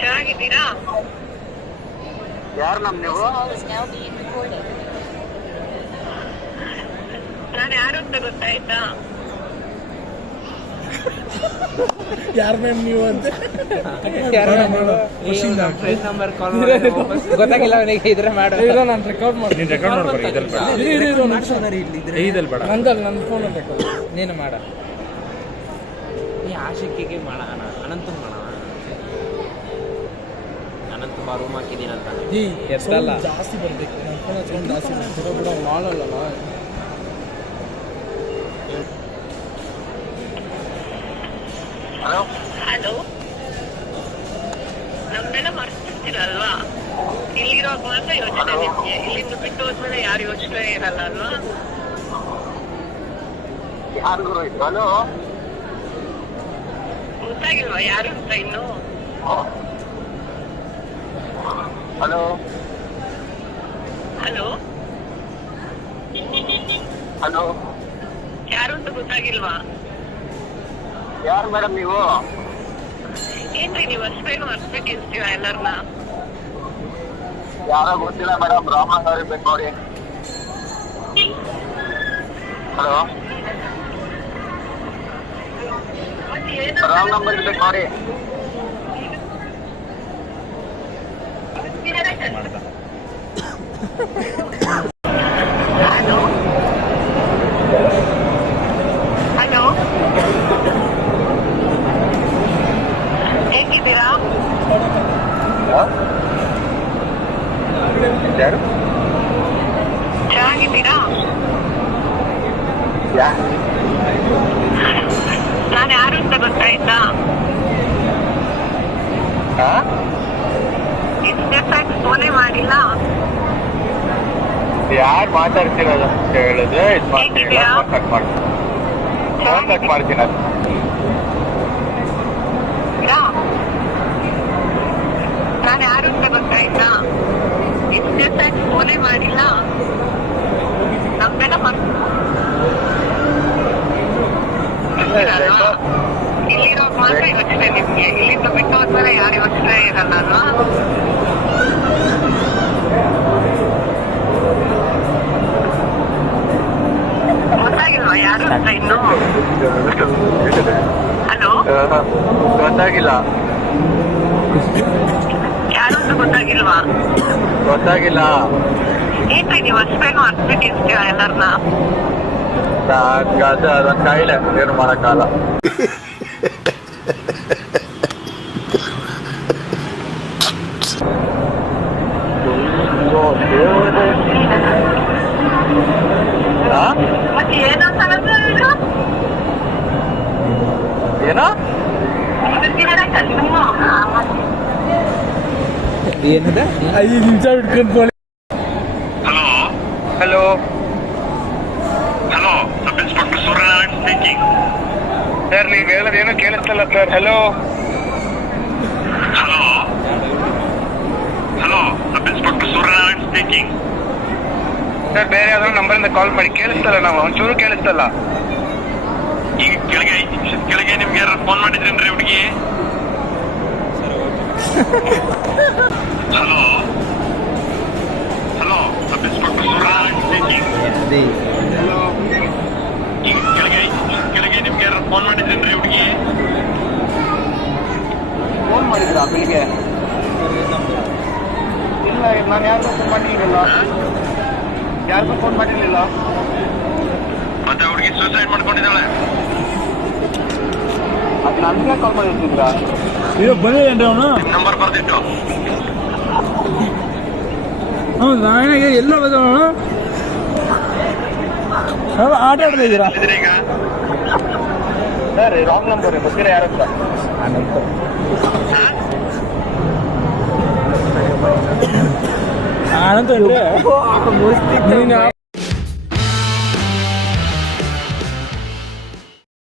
ಚೆನ್ನಾಗಿದ್ದೀರಾ? ಯಾರು ನಮ್ ನೀವು? ನಾನು ಯಾರು ಅಂತ ಗೊತ್ತಾಯ್ತಾ? ಯಾರ ಮ್ಯಾಮ್ ನೀವು ಅಂತ ಗೊತ್ತಾಗಿಲ್ಲ ಅವನಿಗೆ ಇದ್ರೆ ಮಾಡು. ನಾನು ರೆಕಾರ್ಡ್ ಮಾಡಿ ನನ್ನ ಫೋನ್ ರೆಕಾರ್ಡ್ ನೀನು ಮಾಡ. ಈ ಆಶಿಕ್ಕಿಗೆ ಮಾಡ ಅನಂತ ಮಾಡ. ಅನಂತ ಬಾ ರೂಮ್ ಹಾಕಿದ್ದೀನಿ ಅಂತ ಎಷ್ಟಲ್ಲ ಜಾಸ್ತಿ ಬರ್ಬೇಕು. ನನ್ನ ಫೋನ್ ಹಚ್ಕೊಂಡು ಜಾಸ್ತಿ ಬರ್ತಿರೋ ಬಿಡ ಮಾಡಲ್ಲ. ಹಲೋ ಹಲೋ, ನಮ್ದೆಲ್ಲ ಮರ್ತಿರ್ತೀರಲ್ವಾ? ಇಲ್ಲಿರೋ ಮಾತ್ರ ಯೋಚನೆ ನಿಮ್ಗೆ, ಇಲ್ಲಿಂದ ಬಿಟ್ಟು ಹೋದ್ಮೇಲೆ ಯಾರು ಯೋಚನೆ ಇರಲ್ಲ ಅಲ್ವಾ? ಯಾರು ಗುರು ಇದು? ಹಲೋ ಗೊತ್ತಾಗಿಲ್ವಾ ಯಾರು ಅಂತ ಇನ್ನು? ಹಲೋ ಹಲೋ, ಹಲೋ ಯಾರು ಅಂತ ಗೊತ್ತಾಗಿಲ್ವಾ? ಯಾರು ಮೇಡಮ್ ನೀವು? ಏನ್ರಿ ನೀವು ಅಷ್ಟೇನು ಮರ್ಸ್ಬಿಟ್ಟಿರ್ತೀವ ಎಲ್ಲರನ್ನ? ಯಾರೋ ಗೊತ್ತಿಲ್ಲ ಮೇಡಮ್, ರಾಮನ್ ಅವ್ರಿಗೆ ಬೇಕು ನೋಡಿ. ಹಲೋ, ರಾಂಗ್ ನಂಬರ್ ಬೇಕು ನೋಡಿ. ಹಲೋ ಹಲೋ, ಹೇಗಿದ್ದೀರಾ? ಯಾರು? ಚೆನ್ನಾಗಿದ್ದೀರಾ? ನಾನು ಯಾರು ಅಂತ ಗೊತ್ತಾಯ್ತಾ? ಇಷ್ಟೇ ಫೋನೇ ಮಾಡಿಲ್ಲ. ಯಾರು ಮಾತಾಡ್ತಿರೋದು ಅಂತ ಹೇಳಿದ್ರೆ ಇದು ಮಾಡ್ತೀನಿ, ಕಟ್ ಮಾಡ್ತೀನಿ, ಫೋನ್ ಕಟ್ ಮಾಡ್ತೀನಿ. ಅದು ನಾನು ಯಾರು ಅಂತ ಗೊತ್ತಾಯ್ತಾ? ಇಷ್ಟೇ ಫೋನೇ ಮಾಡಿಲ್ಲ. ನಮ್ಮೆಲ್ಲ ಇಲ್ಲಿರೋ ಮಾತ್ರ ಯೋಚನೆ ನಿಮ್ಗೆ, ಇಲ್ಲಿಂದ ಬಿಟ್ಟು ಹೋದ್ಮೇಲೆ ಯಾರು ಯೋಚನೆ ಇರಲ್ಲ ಅಲ್ವಾ? ಗೊತ್ತಾಗಿಲ್ವಾ ಯಾರು ಅಂತ ಇನ್ನು? ಹಲೋ, ಗೊತ್ತಾಗಿಲ್ಲ. ಯಾರು ಅಂತ ಗೊತ್ತಾಗಿಲ್ವಾ? ಗೊತ್ತಾಗಿಲ್ಲ. ಏನ್ರಿ ನೀವು ಅಷ್ಟೇನು ಅರ್ಸ್ಬಿಟ್ಟಿರ್ತೀವ ಎಲ್ಲರನ್ನ? ಅದೊಂದು ಕಾಯಿಲೆ, ಏನು ಮಾಡಕ್ಕಾಗಲ್ಲ. ಮತ್ತೆ ಏನೋ ಸಮಸ್ಯೆ ಇಲ್ಲ? ಏನೋ ಏನಿದೆ 5 ನಿಮಿಷ ಇಟ್ಕೊಂಡ್ಕೊಳ್ಳಿ. Hello hello hello, sub inspector Suryanarayan speaking. Sir ನೀವು ಹೇಳೋದೇನು ಕೇಳಿಸ್ತಲ್ಲ ಸರ್. Hello hello hello, sub inspector Suryanarayan speaking. Sir ಬೇರೆ ಯಾವ್ದಾದ್ರು ನಂಬರಿಂದ ಕಾಲ್ ಮಾಡಿ, ಕೇಳಿಸ್ತಲ್ಲ, ನಾವು ಒಂಚೂರು ಕೇಳಿಸ್ತಲ್ಲ. ಈಗ ಕೆಳಗೆ 5 ನಿಮಿಷದ ಕೆಳಗೆ ನಿಮ್ಗೆ ಯಾರು ಫೋನ್ ಮಾಡಿದ್ರೇನ್ರಿ ಹುಡುಗಿ? Hello hello, sub inspector Suryanarayan speaking. Hello, ಈಗ ಕೆಳಗೆ 5 ನಿಮಿಷದ ಕೆಳಗೆ ನಿಮ್ಗೆ ಯಾರು ಫೋನ್ ಮಾಡಿದ್ರೇನ್ರಿ ಹುಡುಗಿ? ಫೋನ್ ಮಾಡಿದ್ರಾ ಬೆಳಿಗ್ಗೆ? ಇಲ್ಲ, ನಾನು ಯಾರಿಗೂ ಫೋನ್ ಮಾಡಿರಲಿಲ್ಲ. ಯಾರಿಗೂ ಫೋನ್ ಮಾಡಿರಲಿಲ್ಲ. ಮತ್ತೆ ಹುಡುಗಿ ಸೂಸೈಡ್ ಮಾಡ್ಕೊಂಡಿದ್ದಾಳೆ. ಅದು ನನಗೆ ಕಾಲ್ ಮಾಡಿರ್ತಿದ್ರಾ? ಇದು ಬಂದಿದ್ದೇನ್ರಿ ಅವನು? ನಂಬರ್ ಬರ್ದಿಟ್ಟು. ಹೌದು, ನಾನಾಗೆ ಎಲ್ಲ ಬಂದವನು ಆಟ ಆಡ್ತಾ ಇದ್ದೀರಾ? ಈಗ ಸರ್ ರಾಂಗ್ ನಂಬರ್ ಗೊತ್ತಿರ ಯಾರಂತ? ಅನಂತ